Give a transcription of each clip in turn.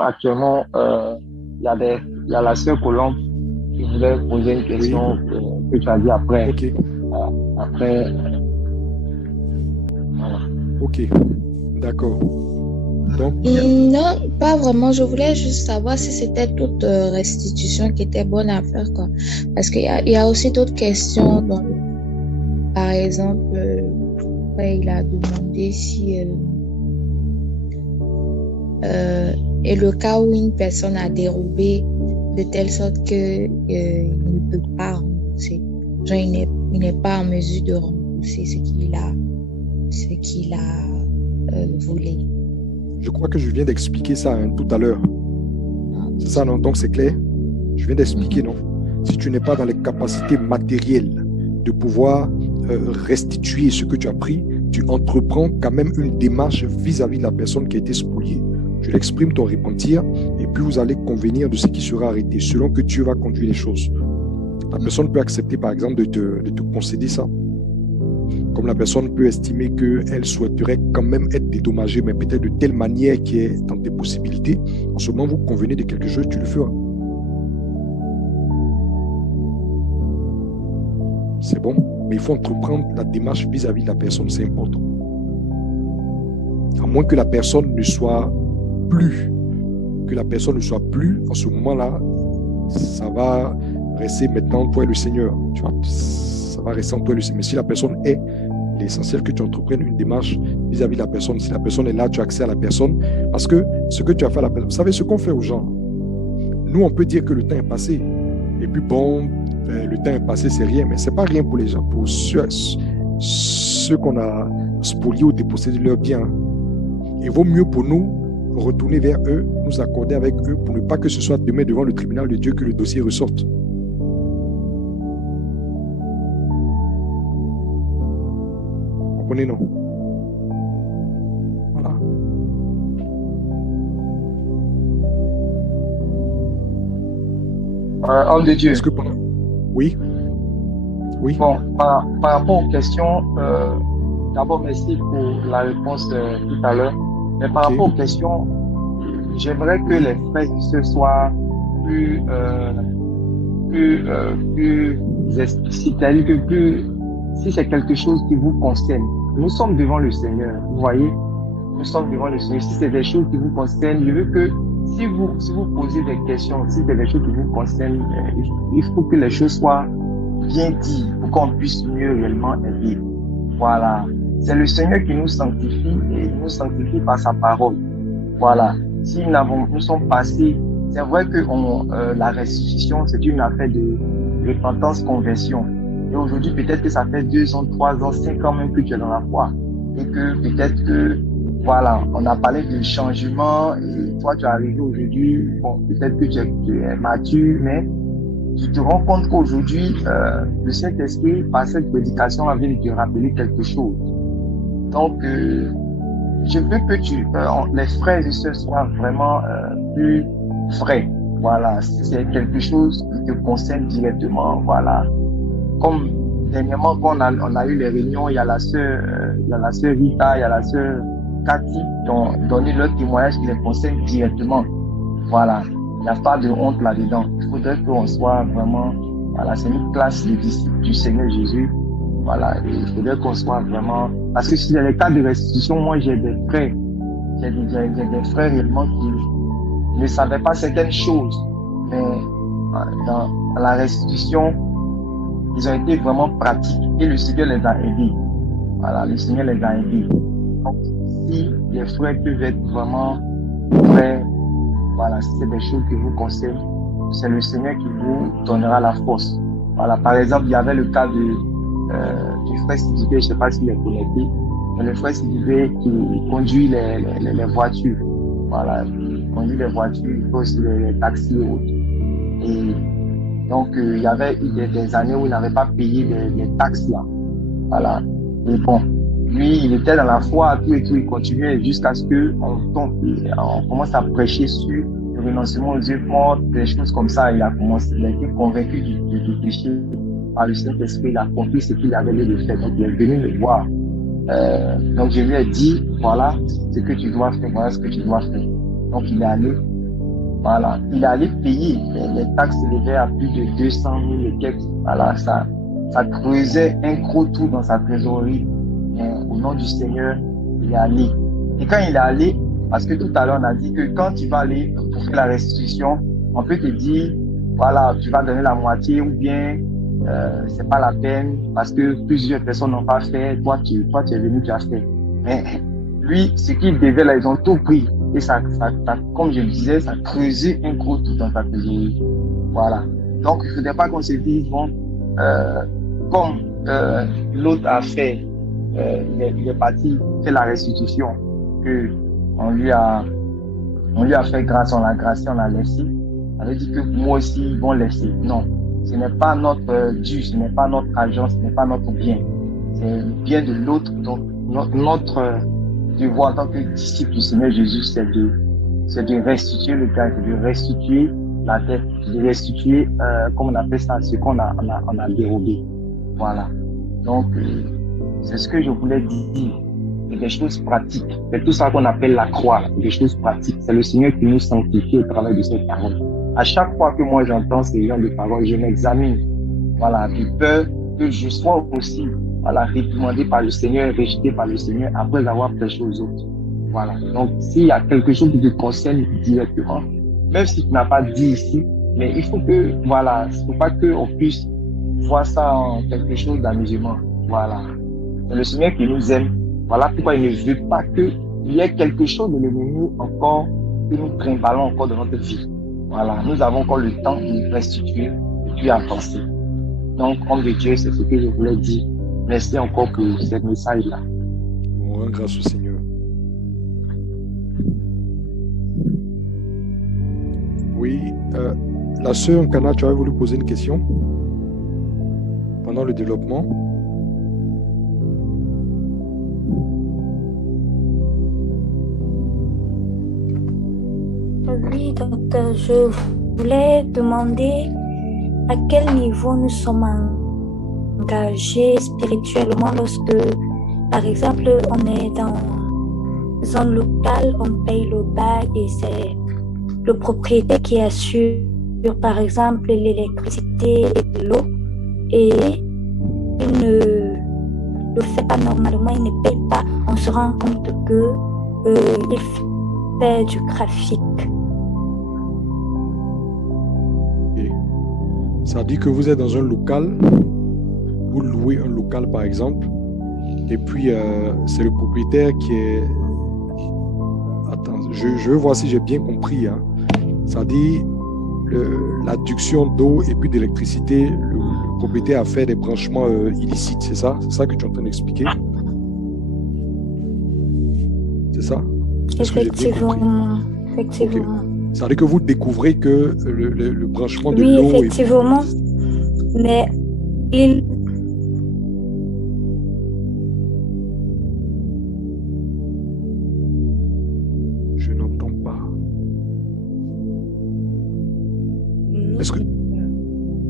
actuellement, il y a la sœur Colombe qui voulait poser une Oui, question que tu as dit après. ok, Après, voilà. ok, d'accord. Donc, Non, pas vraiment. Je voulais juste savoir si c'était toute restitution qui était bonne à faire, quoi. Parce il y a aussi d'autres questions. Par exemple, ouais, il a demandé si et le cas où une personne a dérobé de telle sorte que il ne peut pas rembourser. Genre, il n'est pas en mesure de rembourser ce qu'il a volé. je crois que je viens d'expliquer ça tout à l'heure. C'est ça, non? Donc, c'est clair? Je viens d'expliquer, non? Si tu n'es pas dans les capacités matérielles de pouvoir restituer ce que tu as pris, tu entreprends quand même une démarche vis-à-vis de la personne qui a été spoliée. Tu l'exprimes ton repentir et puis vous allez convenir de ce qui sera arrêté selon que Dieu va conduire les choses. La personne peut accepter, par exemple, de te concéder ça. Comme la personne peut estimer qu'elle souhaiterait quand même être dédommagée, mais peut-être de telle manière qui est dans tes possibilités. En ce moment, vous convenez de quelque chose, tu le feras. C'est bon, mais il faut entreprendre la démarche vis-à-vis de la personne, c'est important. À moins que la personne ne soit plus, en ce moment-là, ça va rester maintenant toi et le Seigneur. Tu vois, ça va rester en toi et le Seigneur. Mais si la personne est, il est essentiel que tu entreprennes une démarche vis-à-vis de la personne. Si la personne est là, tu as accès à la personne. Parce que ce que tu as fait à la personne, vous savez ce qu'on fait aux gens. Nous, on peut dire que le temps est passé. Et puis bon, le temps est passé, c'est rien. Mais ce n'est pas rien pour les gens, pour ceux qu'on a spoliés ou dépossédés de leurs biens. Il vaut mieux pour nous retourner vers eux, nous accorder avec eux pour ne pas que ce soit demain devant le tribunal de Dieu que le dossier ressorte. Vous comprenez, non? Voilà. Homme de Dieu. Est-ce que pendant... Oui, oui, Bon, par rapport aux questions, d'abord, merci pour la réponse tout à l'heure. Mais par ok, rapport aux questions, j'aimerais que les frères ce soient plus, plus explicites. C'est-à-dire que si c'est quelque chose qui vous concerne, nous sommes devant le Seigneur, vous voyez, nous sommes devant le Seigneur. Si c'est des choses qui vous concernent, je veux que si vous posez des questions, si c'est des choses qui vous concernent, il faut que les choses soient bien dites pour qu'on puisse mieux réellement aider. Voilà. C'est le Seigneur qui nous sanctifie et il nous sanctifie par sa parole. Voilà. Si nous sommes passés, c'est vrai que la restitution, c'est une affaire de repentance, conversion. Et aujourd'hui, peut-être que ça fait 2 ans, 3 ans, 5 ans même que tu es dans la foi. Et que peut-être que, voilà, on a parlé de changement et toi, tu es arrivé aujourd'hui, bon, peut-être que tu es mature, mais tu te rends compte qu'aujourd'hui, le Saint-Esprit, par cette prédication, vient de te rappeler quelque chose. Donc, je veux que les frères et sœurs soient vraiment plus vrais. Voilà, si c'est quelque chose qui te concerne directement, voilà. Comme dernièrement, quand on a eu les réunions, il y a la sœur Rita, il y a la sœur Cathy qui ont donné leur témoignage qui les concerne directement. Voilà, il n'y a pas de honte là-dedans. Il faudrait qu'on soit vraiment, voilà, c'est une classe de disciples du Seigneur Jésus. Voilà, et il faudrait qu'on soit vraiment, parce que si dans les cas de restitution, moi j'ai des frères, j'ai des frères réellement qui ne savaient pas certaines choses, mais dans la restitution, ils ont été vraiment pratiques et le Seigneur les a aidés. Voilà, le Seigneur les a aidés. Donc, si les frères peuvent être vraiment vrais, voilà, si c'est des choses qui vous concernent, c'est le Seigneur qui vous donnera la force. Voilà, par exemple, il y avait le cas du frère Sidibé, je ne sais pas s'il est connecté, mais le frère Sidibé qui conduit les voitures. Voilà, il conduit les voitures, il fait aussi les taxis et autres. Et donc, il y avait des années où il n'avait pas payé les taxes là. Voilà. Et bon, lui, il était dans la foi, tout et tout, il continuait jusqu'à ce qu'on commence à prêcher sur le renoncement aux œuvres mortes, des choses comme ça. Il a été convaincu du péché par le Saint-Esprit, il a compris ce qu'il avait lieu de faire. Donc, il est venu me voir. Donc, je lui ai dit, voilà ce que tu dois faire, voilà ce que tu dois faire. Donc, il est allé Voilà, il est allé payer. Les taxes s'élevaient à plus de 200 000 et quelques. Voilà, ça creusait un gros trou dans sa trésorerie. Mais au nom du Seigneur, il est allé. Et quand il est allé, parce que tout à l'heure, on a dit que quand tu vas aller pour faire la restitution, on peut te dire, voilà, tu vas donner la moitié ou bien c'est pas la peine parce que plusieurs personnes n'ont pas fait. Toi, tu es venu, tu as fait. Mais lui, ce qu'il devait là, ils ont tout pris. Et ça, comme je le disais, ça creusait un gros trou dans sa trésorerie. Voilà. Donc, il ne faudrait pas qu'on se dise, bon, comme l'autre a fait, il est parti faire la restitution, que on lui a fait grâce, on l'a gracié, on l'a laissé. Ça veut dire que moi aussi, ils vont laisser. Non, ce n'est pas notre dû, ce n'est pas notre argent, ce n'est pas notre bien. C'est le bien de l'autre. Donc, notre devoir en tant que disciple du Seigneur Jésus, c'est de restituer le gars, c'est de restituer la dette, de restituer, comme on appelle ça, ce qu'on a dérobé. Voilà. Donc, c'est ce que je voulais dire. C'est des choses pratiques. C'est tout ça qu'on appelle la croix, des choses pratiques. C'est le Seigneur qui nous sanctifie au travers de cette parole. À chaque fois que moi j'entends ces genres de paroles, je m'examine. Voilà, de peur que je sois aussi, voilà, réprimandé par le Seigneur, rejeté par le Seigneur après avoir prêché aux autres. Voilà. Donc, s'il y a quelque chose qui te concerne directement, même si tu n'as pas dit ici, mais il faut que, voilà, il ne faut pas qu'on puisse voir ça en quelque chose d'amusement. Voilà. C'est le Seigneur qui nous aime. Voilà pourquoi il ne veut pas qu'il y ait quelque chose de nous encore, que nous trimballons encore dans notre vie. Voilà. Nous avons encore le temps de restituer et puis avancer. Donc, homme de Dieu, c'est ce que je voulais dire. Merci encore pour ce message-là. On rend grâce au Seigneur. Oui, la sœur Nkana, tu avais voulu poser une question pendant le développement. Oui, docteur, je voulais demander à quel niveau nous sommes engagés spirituellement lorsque, par exemple, on est dans un local, on paye le bail et c'est le propriétaire qui assure, par exemple, l'électricité et l'eau, et il ne le fait pas normalement, il ne paye pas. On se rend compte qu'il fait du trafic. Ça dit que vous êtes dans un local, vous louez un local par exemple, et puis c'est le propriétaire qui est... Attends, je veux voir si j'ai bien compris. Hein. Ça dit l'adduction d'eau et puis d'électricité, le propriétaire a fait des branchements illicites, c'est ça? C'est ça que tu es en train d'expliquer? C'est ça? Effectivement. Okay. Ça veut dire que vous découvrez que le branchement de l'eau... Oui, effectivement, mais il... Je n'entends pas. Est-ce que...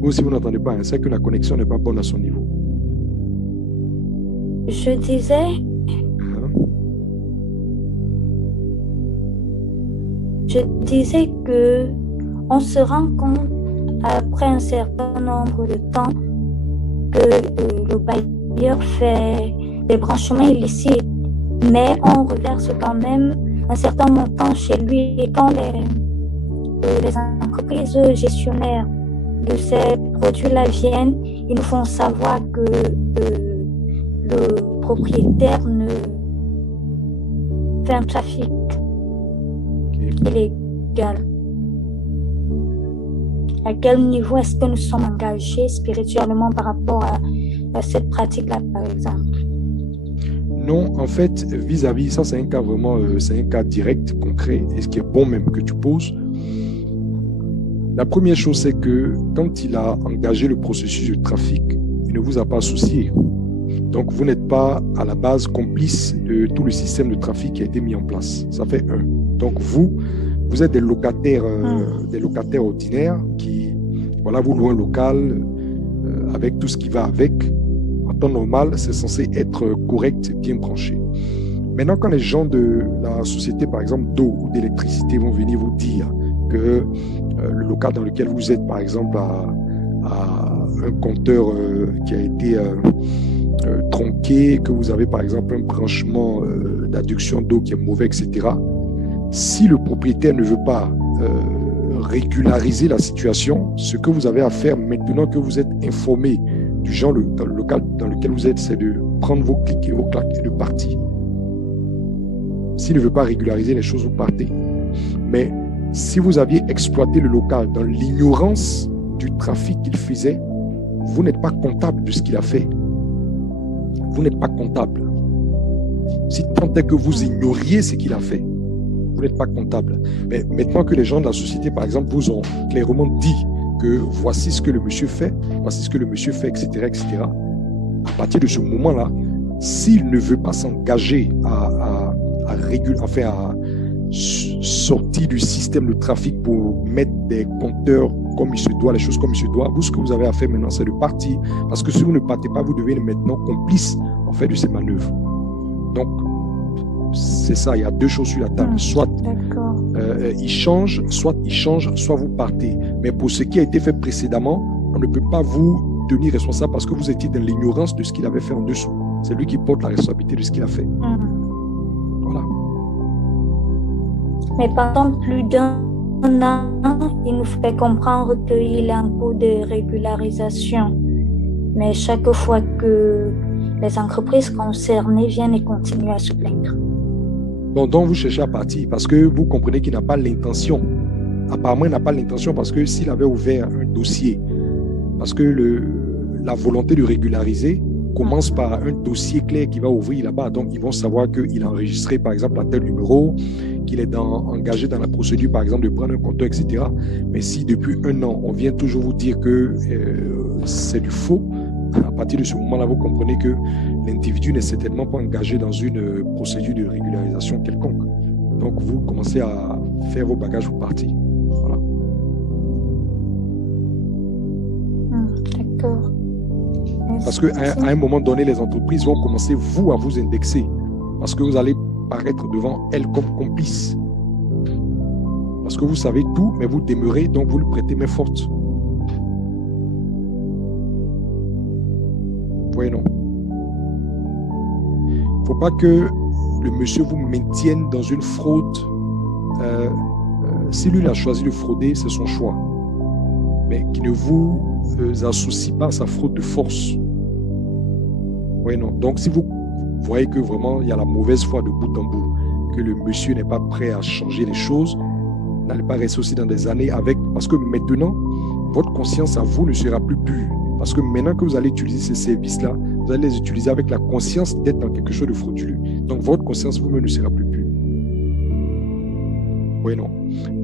Vous aussi, vous n'entendez pas, hein? C'est que la connexion n'est pas bonne à son niveau. Je disais... Je disais que on se rend compte après un certain nombre de temps que le bailleur fait des branchements illicites, mais on reverse quand même un certain montant chez lui. Et quand les entreprises gestionnaires de ces produits-là viennent, ils nous font savoir que le propriétaire ne fait un trafic illégal. À quel niveau est-ce que nous sommes engagés spirituellement par rapport à cette pratique-là, par exemple? Non, en fait, vis-à-vis, ça c'est un cas vraiment, c'est un cas direct, concret, et ce qui est bon même que tu poses. La première chose, c'est que quand il a engagé le processus de trafic, il ne vous a pas associé. Donc, vous n'êtes pas à la base complice de tout le système de trafic qui a été mis en place. Ça fait un. Donc, vous êtes des locataires ordinaires qui, voilà, vous louez un local avec tout ce qui va avec. En temps normal, c'est censé être correct, bien branché. Maintenant, quand les gens de la société, par exemple, d'eau ou d'électricité vont venir vous dire que le local dans lequel vous êtes, par exemple, a un compteur qui a été tronqué, que vous avez par exemple un branchement d'adduction d'eau qui est mauvais, etc. Si le propriétaire ne veut pas régulariser la situation, ce que vous avez à faire maintenant que vous êtes informé du genre dans le local dans lequel vous êtes, c'est de prendre vos clics et vos claques et de partir. S'il ne veut pas régulariser les choses, vous partez. Mais si vous aviez exploité le local dans l'ignorance du trafic qu'il faisait, vous n'êtes pas comptable de ce qu'il a fait. Vous n'êtes pas comptable. Si tant est que vous ignoriez ce qu'il a fait, vous n'êtes pas comptable. Mais maintenant que les gens de la société, par exemple, vous ont clairement dit que voici ce que le monsieur fait, voici ce que le monsieur fait, etc., etc., à partir de ce moment-là, s'il ne veut pas s'engager à sortir du système de trafic pour mettre des compteurs comme il se doit, les choses comme il se doit, vous, ce que vous avez à faire maintenant, c'est de partir. Parce que si vous ne partez pas, vous devenez maintenant complice en fait de ces manœuvres. Donc, c'est ça, il y a deux choses sur la table. Soit il change, soit vous partez. Mais pour ce qui a été fait précédemment, on ne peut pas vous tenir responsable parce que vous étiez dans l'ignorance de ce qu'il avait fait en dessous. C'est lui qui porte la responsabilité de ce qu'il a fait. Voilà. Mais pendant plus d'un an, il nous fait comprendre qu'il est en cours de régularisation. Mais chaque fois que les entreprises concernées viennent et continuent à se plaindre. Donc vous cherchez à partir parce que vous comprenez qu'il n'a pas l'intention. Apparemment, il n'a pas l'intention parce que s'il avait ouvert un dossier, parce que la volonté de régulariser commence par un dossier clair qu'il va ouvrir là-bas. Donc, ils vont savoir qu'il a enregistré, par exemple, à tel numéro, qu'il est engagé dans la procédure, par exemple, de prendre un compteur, etc. Mais si depuis un an, on vient toujours vous dire que c'est du faux, à partir de ce moment-là, vous comprenez que l'individu n'est certainement pas engagé dans une procédure de régularisation quelconque. Donc, vous commencez à faire vos bagages pour partir. Voilà. D'accord. Parce qu'à un moment donné, les entreprises vont commencer, vous, à vous indexer. Parce que vous allez paraître devant elles comme complices. Parce que vous savez tout, mais vous demeurez, donc vous lui prêtez main forte. Vous voyez, non? Il ne faut pas que le monsieur vous maintienne dans une fraude. Si lui, il a choisi de frauder, c'est son choix. Mais qui ne vous associe pas à sa fraude de force. Oui, non. Donc, si vous voyez que vraiment il y a la mauvaise foi de bout en bout, que le monsieur n'est pas prêt à changer les choses, n'allez pas rester aussi dans des années avec. Parce que maintenant, votre conscience à vous ne sera plus pure. Parce que maintenant que vous allez utiliser ces services-là, vous allez les utiliser avec la conscience d'être dans quelque chose de frauduleux. Donc, votre conscience vous-même ne sera plus pure. Oui, non.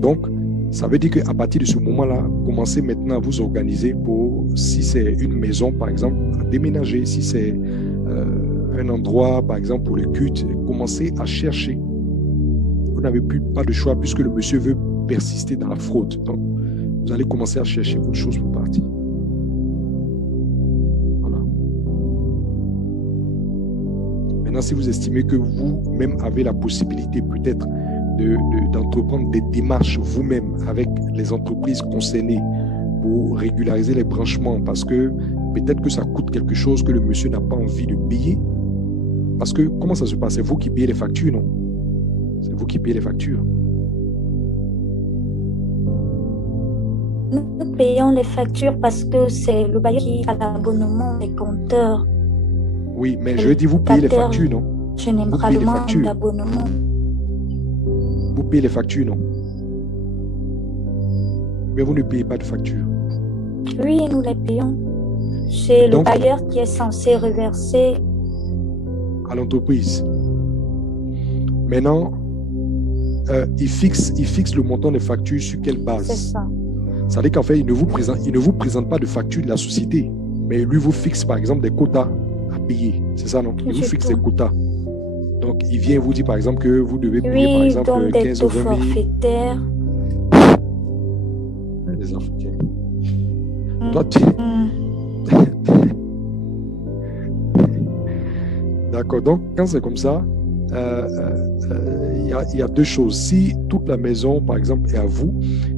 Donc, ça veut dire qu'à partir de ce moment-là, commencez maintenant à vous organiser pour, si c'est une maison, par exemple, à déménager. Si c'est un endroit, par exemple, pour le culte, commencez à chercher. Vous n'avez pas de choix puisque le monsieur veut persister dans la fraude. Donc, vous allez commencer à chercher autre chose pour partir. Voilà. Maintenant, si vous estimez que vous-même avez la possibilité peut-être d'entreprendre des démarches vous-même avec les entreprises concernées pour régulariser les branchements parce que peut-être que ça coûte quelque chose que le monsieur n'a pas envie de payer. Parce que comment ça se passe? C'est vous qui payez les factures, non? C'est vous qui payez les factures. Nous payons les factures parce que c'est le bailleur qui a l'abonnement des compteurs. Oui, mais je dis vous payez les factures, non? Je n'aime pas le manque d'abonnement. Vous payez les factures, non? Mais vous ne payez pas de factures. Oui, nous les payons. C'est le bailleur qui est censé reverser à l'entreprise. Maintenant, il fixe le montant des factures sur quelle base? C'est ça. Ça veut dire qu'en fait, il ne vous présente pas de facture de la société, mais lui vous fixe par exemple des quotas à payer. C'est ça, non? Il vous fixe des quotas. Donc, il vient vous dire par exemple que vous devez payer par exemple 15 ou 20 000. Forfaitaires. Les Africains. Toi, tu... D'accord. Donc, quand c'est comme ça, il y a deux choses. Si toute la maison, par exemple, est à vous,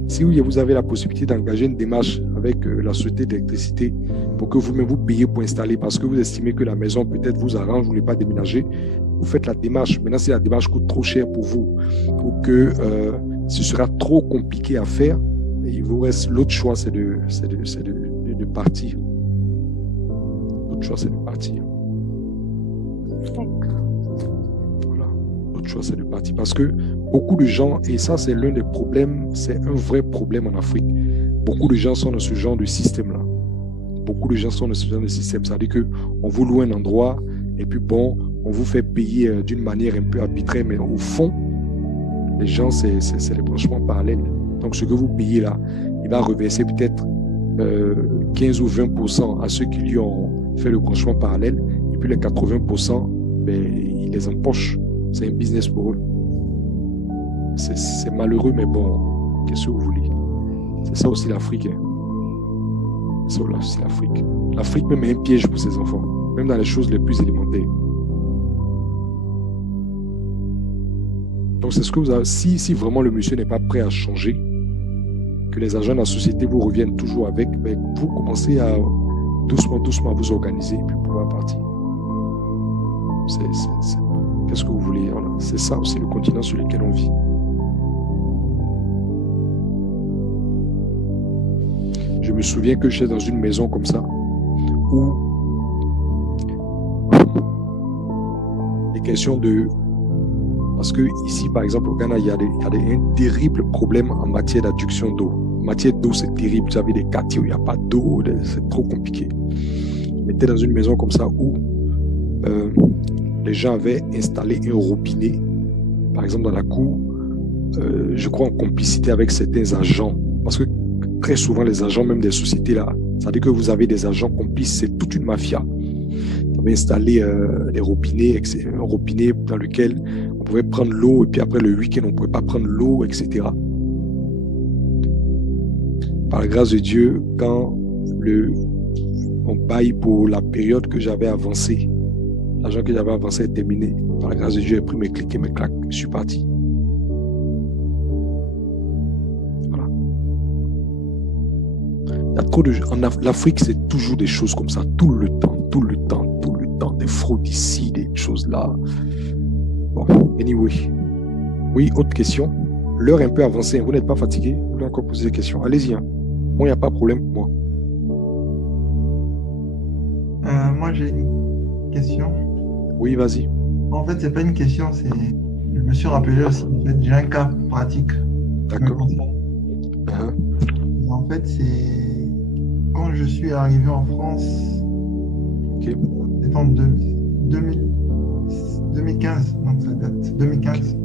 si vous avez la possibilité d'engager une démarche avec la société d'électricité pour que vous-même vous payiez pour installer, parce que vous estimez que la maison peut-être vous arrange, vous ne voulez pas déménager, vous faites la démarche. Maintenant, si la démarche coûte trop cher pour vous ou que ce sera trop compliqué à faire, il vous reste l'autre choix, c'est de partir. L'autre choix, c'est de partir. Voilà. L'autre choix, c'est de partir. Parce que beaucoup de gens, et ça, c'est l'un des problèmes, c'est un vrai problème en Afrique. Beaucoup de gens sont dans ce genre de système-là. Beaucoup de gens sont dans ce genre de système. C'est-à-dire qu'on vous loue un endroit, et puis bon, on vous fait payer d'une manière un peu arbitraire, mais au fond, les gens, c'est les branchements parallèles. Donc, ce que vous payez là, il va reverser peut-être 15 ou 20% à ceux qui lui ont fait le branchement parallèle, et puis les 80%, ben, ils les empochent. C'est un business pour eux. C'est malheureux, mais bon, qu'est-ce que vous voulez? C'est ça aussi l'Afrique. Hein. C'est ça aussi l'Afrique. L'Afrique même est un piège pour ses enfants, même dans les choses les plus élémentaires. Donc, c'est ce que vous avez. Si vraiment le monsieur n'est pas prêt à changer, que les agents de la société vous reviennent toujours avec, ben, vous commencez à doucement à vous organiser et puis pouvoir partir. Qu'est-ce que vous voulez? Voilà. C'est ça aussi le continent sur lequel on vit. Je me souviens que j'étais dans une maison comme ça où les questions de... Parce que ici, par exemple, au Ghana, il y a un terrible problème en matière d'adduction d'eau. En matière d'eau, c'est terrible. Vous avez des quartiers où il n'y a pas d'eau, c'est trop compliqué. J'étais dans une maison comme ça où les gens avaient installé un robinet, par exemple dans la cour, je crois en complicité avec certains agents. Parce que très souvent, les agents, même des sociétés là, c'est-à-dire que vous avez des agents complices, c'est toute une mafia. Ils avaient installé des robinets, un robinet dans lequel on pouvait prendre l'eau, et puis après le week-end, on ne pouvait pas prendre l'eau, etc. Par la grâce de Dieu, quand mon bail pour la période que j'avais avancée, l'argent que j'avais avancé est terminé, par la grâce de Dieu, j'ai pris mes clics et mes claques, je suis parti. Voilà. Il y a trop de... En Afrique, c'est toujours des choses comme ça, tout le temps, des fraudes ici, des choses là. Bon, anyway. Oui, autre question. L'heure est un peu avancée, vous n'êtes pas fatigué? Vous voulez encore poser des questions? Allez-y. Hein. Moi, il n'y a pas de problème pour moi. Moi, j'ai une question. Oui, vas-y. En fait, c'est pas une question, c'est... Je me suis rappelé aussi, en fait, j'ai un cas pratique. D'accord. En fait, c'est... Quand je suis arrivé en France, okay. C'est en 2015, donc ça date, 2015.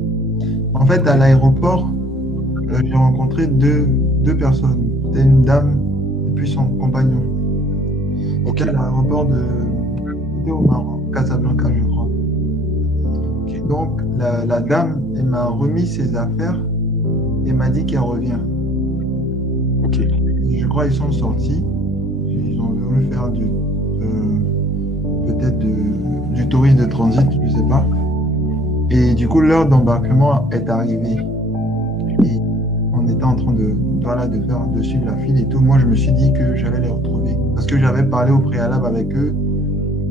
En fait, à l'aéroport, j'ai rencontré deux personnes. C'était une dame et puis son compagnon. Okay. À l'aéroport au Maroc, Casablanca, je crois. Okay. Donc, la dame, elle m'a remis ses affaires et m'a dit qu'elle revient. Ok. Et je crois qu'ils sont sortis. Ils ont voulu faire peut-être du tourisme de transit, je ne sais pas. Et du coup, l'heure d'embarquement est arrivée. Et on était en train de suivre la file et tout. Moi, je me suis dit que j'allais les retrouver. Parce que j'avais parlé au préalable avec eux.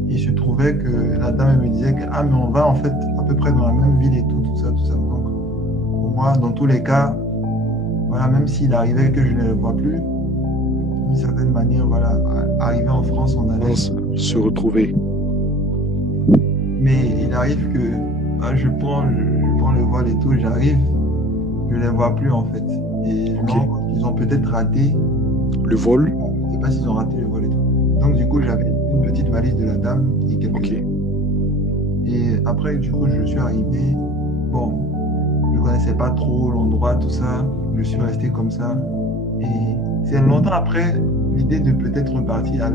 Et il se trouvait que la dame elle me disait que mais on va en fait à peu près dans la même ville et tout ça. Donc, pour moi, dans tous les cas, voilà, même s'il arrivait que je ne les vois plus, d'une certaine manière, voilà, arrivé en France, on allait se retrouver. Mais il arrive que je prends le vol et tout, j'arrive, je ne les vois plus en fait. Et ils ont peut-être raté le vol. Je ne sais pas s'ils ont raté le vol et tout. Donc du coup, j'avais une petite valise de la dame et quelques... Et après, du coup, je suis arrivé. Bon, je ne connaissais pas trop l'endroit, tout ça. Je suis resté comme ça. Et c'est longtemps après l'idée de peut-être repartir à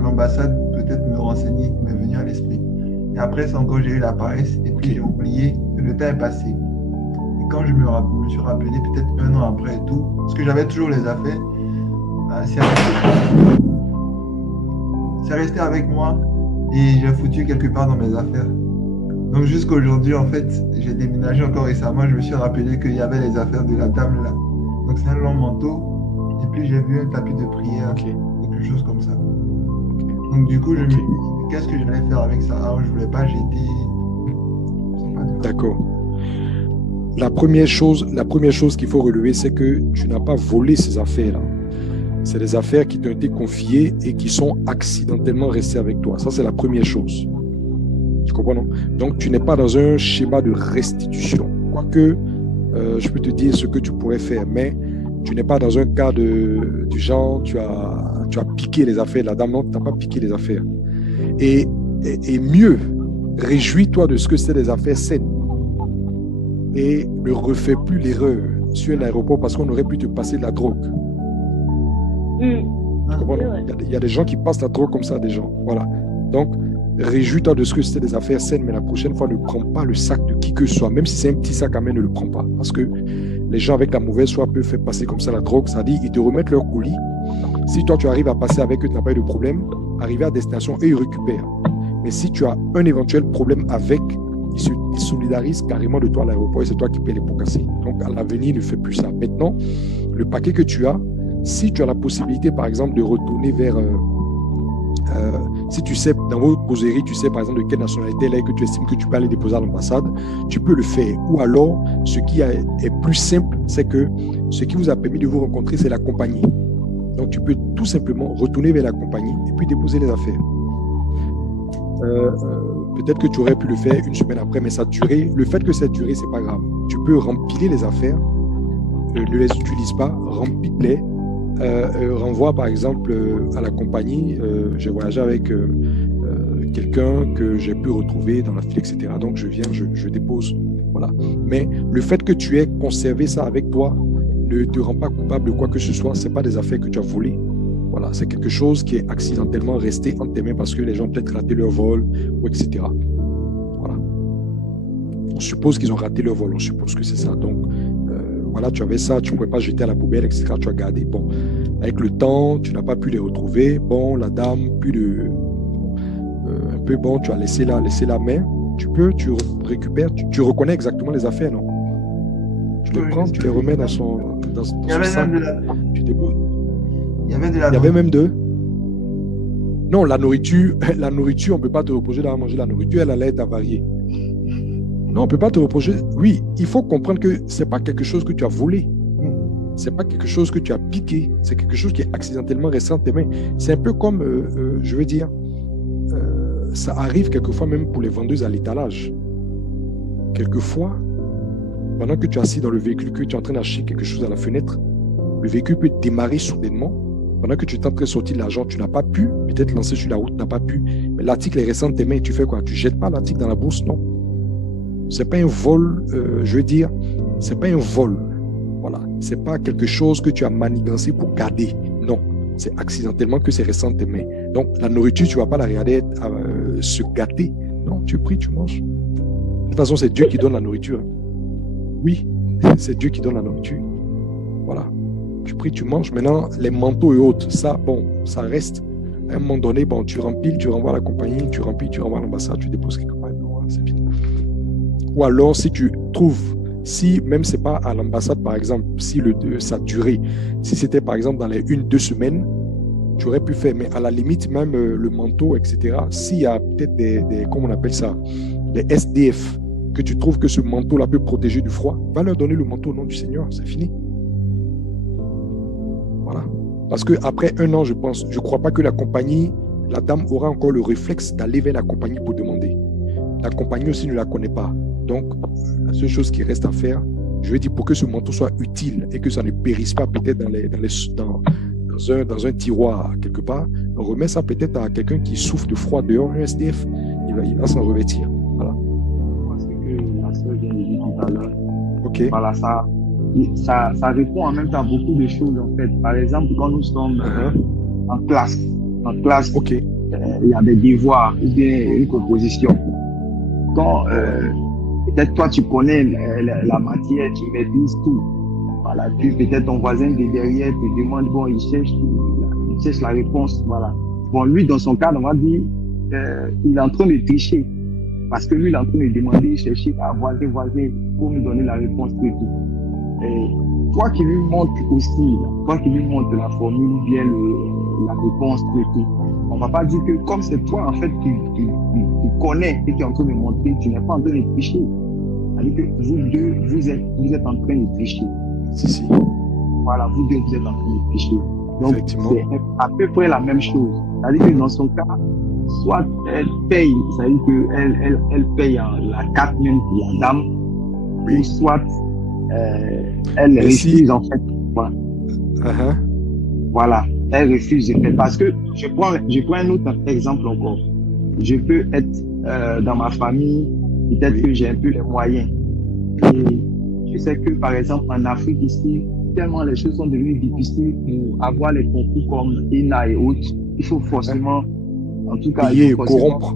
l'ambassade, peut-être me renseigner, m'est venue à l'esprit. Et après, c'est encore j'ai eu la paresse et puis j'ai oublié, le temps est passé. Et quand je me suis rappelé, peut-être 1 an après et tout, parce que j'avais toujours les affaires, c'est resté avec moi et j'ai foutu quelque part dans mes affaires. Donc jusqu'à aujourd'hui, en fait, j'ai déménagé encore récemment. Je me suis rappelé qu'il y avait les affaires de la dame là. Donc c'est un long manteau. Et puis j'ai vu un tapis de prière, quelque chose comme ça. Donc du coup, je me dis, qu'est-ce que j'allais faire avec ça? Alors je voulais pas jeter. D'accord. La première chose qu'il faut relever, c'est que tu n'as pas volé ces affaires-là. C'est des affaires qui t'ont été confiées et qui sont accidentellement restées avec toi. Ça, c'est la première chose. Tu comprends, non? Donc, tu n'es pas dans un schéma de restitution. Quoique, je peux te dire ce que tu pourrais faire, mais tu n'es pas dans un cas du genre, tu as piqué les affaires. La dame, non, tu n'as pas piqué les affaires. Et mieux, réjouis-toi de ce que c'est des affaires saines. Et ne refais plus l'erreur sur un aéroport parce qu'on aurait pu te passer de la drogue. Tu comprends? Il y a des gens qui passent la drogue comme ça, des gens. Voilà. Donc, réjouis-toi de ce que c'était des affaires saines, mais la prochaine fois, ne prends pas le sac de qui que ce soit. Même si c'est un petit sac à main, ne le prends pas. Parce que les gens avec la mauvaise foi peuvent faire passer comme ça la drogue. Ça dit, ils te remettent leur colis. Si toi, tu arrives à passer avec eux, tu n'as pas eu de problème, arriver à destination, eux, ils récupèrent. Mais si tu as un éventuel problème avec, ils solidarisent carrément de toi à l'aéroport et c'est toi qui payes les pots cassés. Donc, à l'avenir, ne fais plus ça. Maintenant, le paquet que tu as, si tu as la possibilité, par exemple, de retourner vers... si tu sais, dans vos causeries, tu sais, par exemple, de quelle nationalité elle est, que tu estimes que tu peux aller déposer à l'ambassade, tu peux le faire. Ou alors, ce qui est plus simple, c'est que ce qui vous a permis de vous rencontrer, c'est la compagnie. Donc, tu peux tout simplement retourner vers la compagnie et puis déposer les affaires. Peut-être que tu aurais pu le faire une semaine après, mais ça a duré. Le fait que ça a duré, c'est pas grave. Tu peux rempiler les affaires, ne les utilise pas, remplis-les, renvoie par exemple à la compagnie. J'ai voyagé avec quelqu'un que j'ai pu retrouver dans la file, etc. Donc je viens, je dépose. Voilà. Mais le fait que tu aies conservé ça avec toi ne te rend pas coupable de quoi que ce soit. Ce n'est pas des affaires que tu as volées. Voilà, c'est quelque chose qui est accidentellement resté entre tes mains parce que les gens ont peut-être raté leur vol, ou etc. Voilà. On suppose qu'ils ont raté leur vol, on suppose que c'est ça. Donc, voilà, tu avais ça, tu ne pouvais pas jeter à la poubelle, etc. Tu as gardé. Bon, avec le temps, tu n'as pas pu les retrouver. Bon, la dame, un peu, bon, tu as laissé la main. Tu récupères, tu reconnais exactement les affaires, non? Tu les prends, tu les remets dans son sac, tu déposes. Il y avait même deux. Non, la nourriture, on ne peut pas te reprocher d'avoir mangé la nourriture, elle allait être avariée. Non, on ne peut pas te reprocher. Oui, il faut comprendre que ce n'est pas quelque chose que tu as volé. Ce n'est pas quelque chose que tu as piqué. C'est quelque chose qui est accidentellement resté entre tes mains. C'est un peu comme, je veux dire, ça arrive quelquefois même pour les vendeuses à l'étalage. Quelquefois, pendant que tu es assis dans le véhicule, que tu es en train d'acheter quelque chose à la fenêtre, le véhicule peut démarrer soudainement. Pendant que tu es en train de sortir de l'argent, tu n'as pas pu, peut-être lancer sur la route, tu n'as pas pu. Mais l'article est resté entre tes mains, tu fais quoi? Tu ne jettes pas l'article dans la bourse? Non. Ce n'est pas un vol, je veux dire, ce n'est pas un vol. Voilà. Ce n'est pas quelque chose que tu as manigancé pour garder. Non. C'est accidentellement que c'est resté entre tes mains. Donc, la nourriture, tu ne vas pas la regarder se gâter. Non, tu pries, tu manges. De toute façon, c'est Dieu qui donne la nourriture. Oui, c'est Dieu qui donne la nourriture. Voilà. Tu pries, tu manges. Maintenant, les manteaux et autres, ça, bon, ça reste. À un moment donné, bon, tu remplis, tu renvoies à la compagnie, tu remplis, tu renvoies à l'ambassade, tu déposes quelque part, voilà, c'est fini. Ou alors, si tu trouves, si même c'est pas à l'ambassade, par exemple, si ça a duré, si c'était par exemple dans les 1-2 semaines, tu aurais pu faire, mais à la limite, même le manteau, etc., s'il y a peut-être des, comment on appelle ça, des SDF, que tu trouves que ce manteau-là peut protéger du froid, va leur donner le manteau au nom du Seigneur, c'est fini. Voilà. Parce qu'après 1 an, je ne crois pas que la compagnie, la dame aura encore le réflexe d'aller vers la compagnie pour demander. La compagnie aussi ne la connaît pas. Donc, la seule chose qui reste à faire, je veux dire, pour que ce manteau soit utile et que ça ne périsse pas peut-être dans un tiroir quelque part, on remet ça peut-être à quelqu'un qui souffre de froid dehors, un SDF, il va s'en revêtir. Voilà. Ce que la sœur vient de dire tout à l'heure. Ok. Voilà, ça répond en même temps à beaucoup de choses en fait. Par exemple, quand nous sommes en classe, okay. Il y a des devoirs ou bien une composition. Quand peut-être toi tu connais la matière, tu maîtrises tout. Voilà, puis peut-être ton voisin de derrière te demande, bon, il cherche la réponse. Voilà. Bon, lui, dans son cas, on va dire, il est en train de tricher. Parce que lui, il est en train de demander, chercher à voisin pour me donner la réponse et tout. Et toi qui lui montres aussi, toi qui lui montres la formule ou bien la réponse et tout, on ne va pas dire que comme c'est toi en fait qui connais et qui est en train de montrer, tu n'es pas en train de tricher. C'est-à-dire que vous deux, vous êtes en train de tricher. Si. Voilà, vous deux, vous êtes en train de tricher. Donc, c'est à peu près la même chose. C'est-à-dire que dans son cas, soit elle paye, c'est-à-dire qu'elle paye la carte même pour la dame, ou soit elle refuse en fait. Voilà. Voilà, elle refuse de faire. Parce que je prends un autre exemple encore. Je peux être dans ma famille, peut-être que j'ai un peu les moyens. Et je sais que par exemple en Afrique ici, tellement les choses sont devenues difficiles pour avoir les concours comme ENA et autres, il faut forcément, en tout cas, payer, corrompre.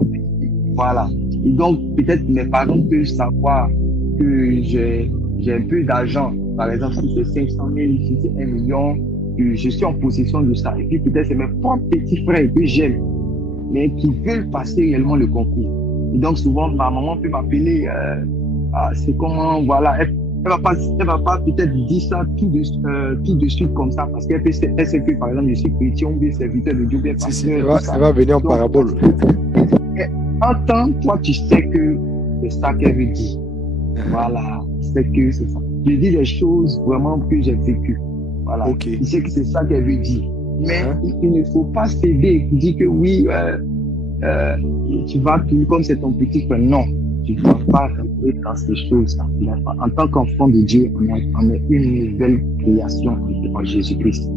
Voilà. Et donc, peut-être mes parents peuvent savoir que j'ai un peu d'argent. Par exemple, si c'est 500 000, si c'est 1 million, que je suis en possession de ça. Et puis peut-être c'est mes propres petits frères que j'aime, mais qui veulent passer réellement le concours. Et donc, souvent, ma maman peut m'appeler, c'est comment, voilà, elle va pas peut-être dire ça tout de suite comme ça, parce qu'elle sait que, par exemple, je suis chrétien ou bien serviteur de Dieu, bien elle va venir en parabole. En temps, toi, tu sais que c'est ça qu'elle veut dire. Voilà, c'est que c'est ça. Je dis des choses vraiment que j'ai vécues. Voilà, tu sais que c'est ça qu'elle veut dire. Mais il ne faut pas céder, dire que oui, tu vas tout comme c'est ton petit frère. Non. Tu ne dois pas rentrer dans ces choses-là. En tant qu'enfant de Dieu, on est une nouvelle création en Jésus-Christ.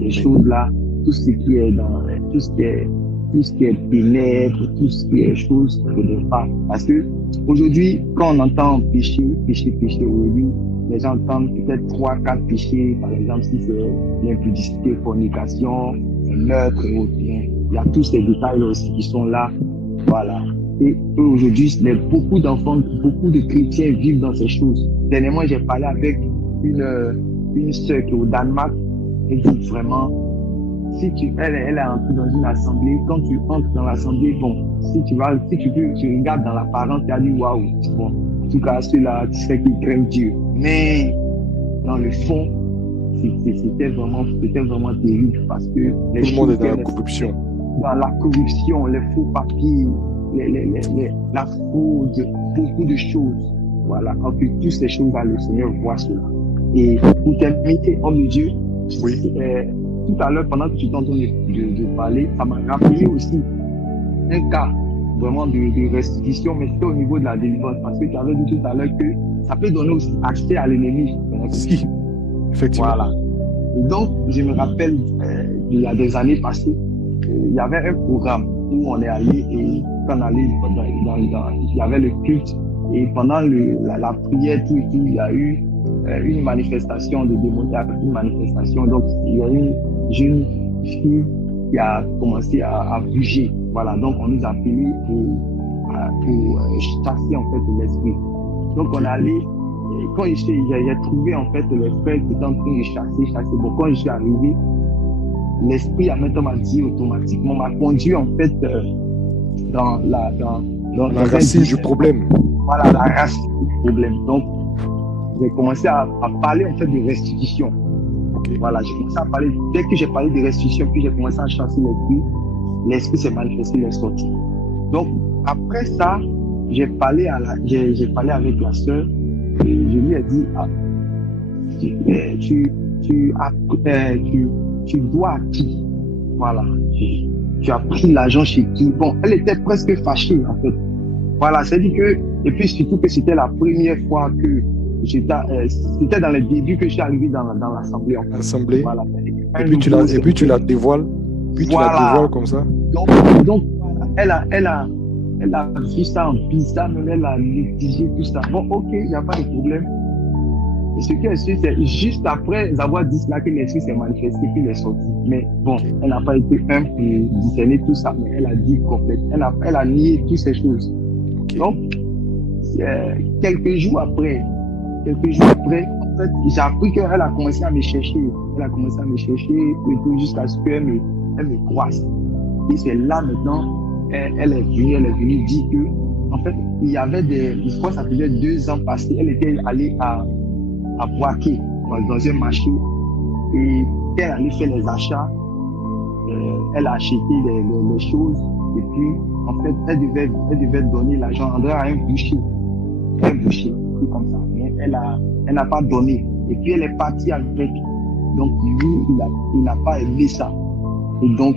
Ces choses-là, tout ce qui est dans, tout ce qui est ténèbres, tout ce qui est choses, ne doit pas. Parce que aujourd'hui, quand on entend péché, aujourd'hui, les gens entendent peut-être 3-4 péchés, par exemple, si c'est l'impudicité, fornication, le meurtre et autres. Il y a tous ces détails-là aussi qui sont là. Voilà. Et aujourd'hui, beaucoup d'enfants, beaucoup de chrétiens vivent dans ces choses. Dernièrement, j'ai parlé avec une sœur qui est au Danemark. Elle dit vraiment, elle est entrée dans une assemblée. Quand tu entres dans l'assemblée, bon, si tu regardes dans l'apparence, tu as dit waouh. Bon, en tout cas, ceux-là, tu sais qu'ils craignent Dieu. Mais dans le fond, c'était vraiment terrible parce que tout le monde est dans la corruption. Dans la corruption, les faux papiers, la fraude, beaucoup de choses. Voilà, en que toutes ces choses-là, le Seigneur voit cela. Et pour terminer, homme de Dieu, tout à l'heure, pendant que tu t'entends de parler, ça m'a rappelé aussi un cas vraiment de restitution, mais c'était au niveau de la délivrance. Parce que tu avais dit tout à l'heure que ça peut donner aussi accès à l'ennemi. Si, effectivement. Voilà. Et donc, je me rappelle, il y a des années passées, il y avait un programme où on est allé et quand on allait il y avait le culte et pendant la prière, tout, il y a eu une manifestation de démontage, une manifestation. Donc, il y a une jeune fille qui a commencé à bouger. Voilà, donc on nous a appelés pour chasser en fait l'esprit. Donc, on est allé, et quand j'ai trouvé en fait les frères qui étaient en train de chasser. Bon, quand je suis arrivé, l'esprit a maintenant dit automatiquement, m'a conduit en fait dans la racine du problème. Voilà, la racine du problème. Donc, j'ai commencé à parler en fait de restitution. Voilà, j'ai commencé à parler, dès que j'ai parlé de restitution, puis j'ai commencé à chasser l'esprit s'est manifesté, il est sorti. Donc, après ça, j'ai parlé avec la sœur et je lui ai dit, tu dois à qui? Voilà, tu as pris l'argent chez qui? Bon, elle était presque fâchée en fait. Voilà, c'est-à-dire que, et puis surtout que c'était la première fois que c'était dans les débuts que je suis arrivé dans l'assemblée. En fait. L'assemblée. Voilà. Et puis tu la dévoiles. Puis tu la dévoiles comme ça. Donc voilà, elle a vu ça en bizarre, mais elle a négligé tout ça. Bon, ok, il n'y a pas de problème. Et ce qu'elle suit, c'est juste après avoir dit cela que l'esprit s'est manifesté, puis il est sorti. Mais bon, elle n'a pas été humble pour discerner tout ça, mais elle a dit complètement. Elle a nié toutes ces choses. Donc, quelques jours après, en fait, j'ai appris qu'elle a commencé à me chercher. Elle a commencé à me chercher jusqu'à ce qu'elle me croise. Et c'est là maintenant, elle est venue dire que en fait, il y avait je crois que ça faisait 2 ans passés, elle était allée à Boaké, dans un marché, et quand elle allait faire les achats, elle a acheté les choses, et puis, en fait, elle devait donner l'argent à un boucher, comme ça, mais elle n'a pas donné, et puis elle est partie avec, donc lui, il n'a pas aimé ça, et donc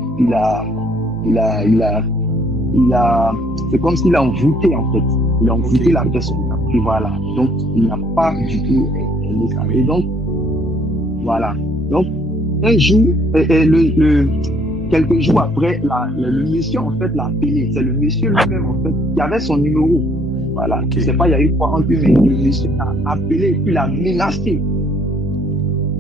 c'est comme s'il a envoûté, en fait. Il a envoûté la personne. Et voilà. Donc, il n'a pas du tout aimé ça. Et donc, voilà. Donc, un jour, quelques jours après, le monsieur, en fait, l'a appelé. C'est le monsieur lui-même, en fait, qui avait son numéro. Voilà. Je ne sais pas, il y a eu quoi entre eux, mais le monsieur l'a appelé et puis l'a menacé.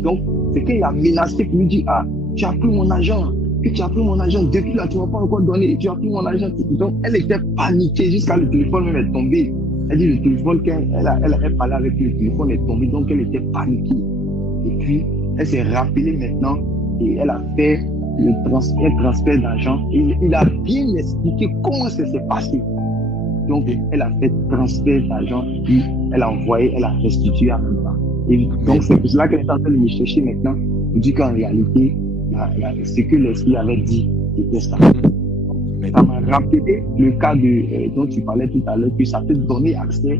Donc, c'est qu'il a menacé pour lui dire, ah, tu as pris mon argent. Tu as pris mon argent, depuis là, tu ne m'as pas encore donné, tu as pris mon argent. Donc, elle était paniquée jusqu'à le téléphone même est tombé. Elle dit le téléphone, quand elle parlait avec le téléphone est tombé, donc elle était paniquée. Et puis, elle s'est rappelée maintenant et elle a fait un transfert d'argent. Et il a bien expliqué comment ça s'est passé. Donc, elle a fait transfert d'argent, puis elle a envoyé, elle a restitué en même temps. Et donc, c'est pour cela qu'elle est en train de me chercher maintenant. Elle dit qu'en réalité, ce que l'esprit avait dit, c'était ça. Ça m'a rappelé le cas dont tu parlais tout à l'heure, que ça peut donner accès